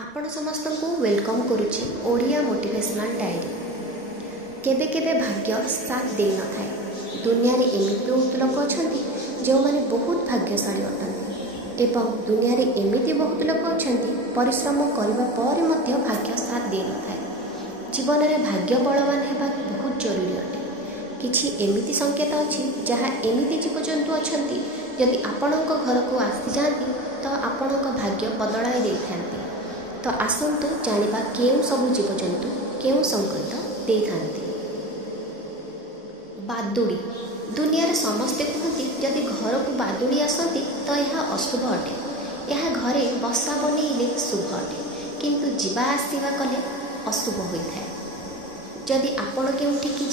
आपण समस्त को वेलकम करुच्ची ओडिया मोटिवेशनल डायरी। केबे केबे भाग्य साथ दे न थाए। दुनिया रे एमिति बहुत लोक अछंती जो माने बहुत भाग्यशाली अटंती एवं दुनिया रे एमिति बहुत लोक अछंती परिश्रम करबा पर मध्य भाग्य साथ दे न थाए। जीवन रे भाग्य बलवान हेबा बहुत जरूरी अटे। किछि एमिति संकेत अछि जहा एमिति जीवजंतु अछंती यदि आपणक घर को आसी जाती तो आपणक भाग्य बदलाई दे थांती। तो आसतु जानिबा केउ सब जीवजंतु केउ संकेत दे थांती। बादुड़ी दुनिया रे समस्ते कहती यदि घर को बादुड़ी आसती तो यह अशुभ अटे। यह घरे बसा बनइले शुभ अटे किंतु जीवा आसीबा कले अशुभ होइथाय। जदि आपण केउठिकी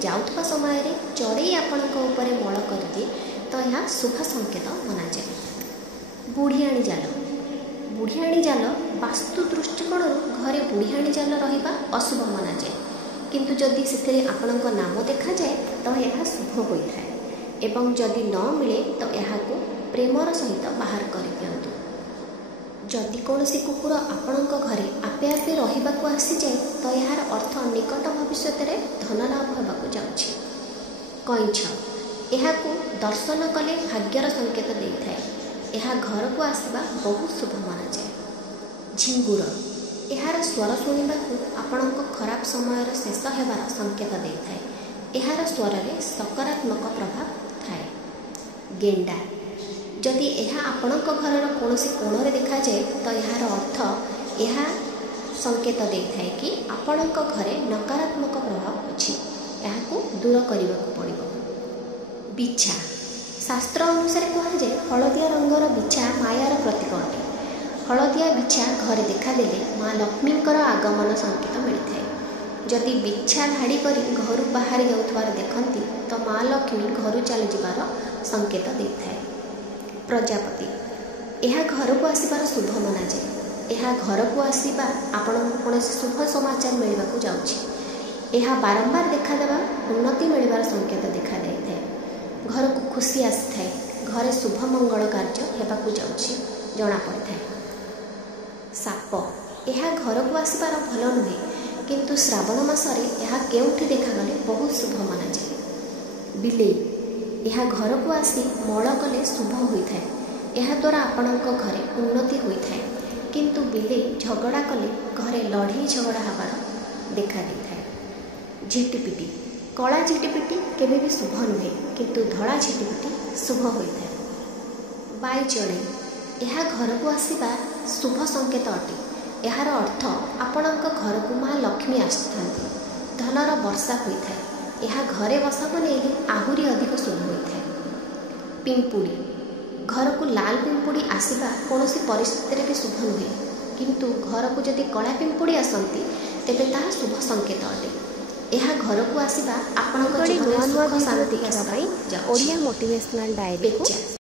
जाउथबा समय रे चढ़ई आपणक ऊपर मळ करदिए तो यह शुभ संकेत मना जाए। बुढ़ियाणी जाल बुढ़ियाणी जाल वास्तु दृष्टिकोण घरे बुढ़ियाणी जाल रहिबा अशुभ मना जाए किंतु जदि से आपणक नाम देखा जाए तो यह शुभ होइथाय एवं जदि न मिले तो यह प्रेमर सहित बाहर कर दियंतु। जदि कौनसी कुकुर आपणक घरे आपे आपे रहिबाकू आसी जाए तो यार अर्थ निकट भविष्य में धन लाभ होबाकू जाउछि। कइंछ यहाकू दर्शन कले भाग्यर संकेत देइथाय। यह घर को आसवा बहुत शुभ माना जाए। झिंगुर यार स्वर शुणवाकू आपणक खराब समय शेष होबार संकेत देइथाय। यार स्वर रे सकारात्मक प्रभाव थाए। गेंडा जदि यह आपणक घरर कौनसी कोणरे देखा जाए तो यार अर्थ यह संकेत देइथाय कि आपणक घरे नकारात्मक प्रभाव अछि। याकू दूर करने को पड़िबो। बिछा शास्त्र अनुसार कह जाए हलदिया रंगर बिछा मायार प्रतीक अटे। हलदिया बिछा घरे देखादेले माँ लक्ष्मींकर आगमन संकेत मिलता है। जदि बिछा धाड़ी कर घर बाहरी जाउथबार देखती तो माँ लक्ष्मी घर चली जाबार संकेत देता है। प्रजापति यह घर को आसबार शुभ मना जाए। यह घर को आसवा आपण कौन शुभ समाचार मिलवा जाउछि। यह बारंबार देखादेवा उन्नति मिलबार संकेत देखा जाए। घर को खुशी आसी थाए। घरे शुभ मंगल कार्य हेबाकू जाउछि जना पड़ता है। साप यह घर को आसबार भल नुहे किंतु श्रावण मासरे यह केउठी देखागले बहुत शुभ मना जाए। बिलेई यह घर को आसी मल कले शुभ होइथाय। यह द्वारा आपणक घरे उन्नति होइथाय किंतु बिलेई झगड़ा कले घरे लड़ाई झगड़ा हबार देखा देइथाय। झिटिपिटी कला झिटिपिटी केबे भी शुभ नुहे किंतु धड़ा झिटिपिटी शुभ होइथाय। बाईचणे यह घर को आसवा शुभ संकेत अटे। यार अर्थ आपणक घर को माँ लक्ष्मी आसुथांती। धनर वर्षा होइथाय। यह घरे बसा बनइले आहुरी अधिक शुभ होइथाय। पिंपुड़ी घर को लाल पिंपुड़ी आसवा कौन परिस्थिति भी शुभ नुहे किंतु घर को जदि कला पिंपुड़ी आसती तेबे ताहा शुभ संकेत अटे। यह घर को आसवा आपणक जीवन में सुख शांति आसबा ओडिया मोटिवेशनल डायरी।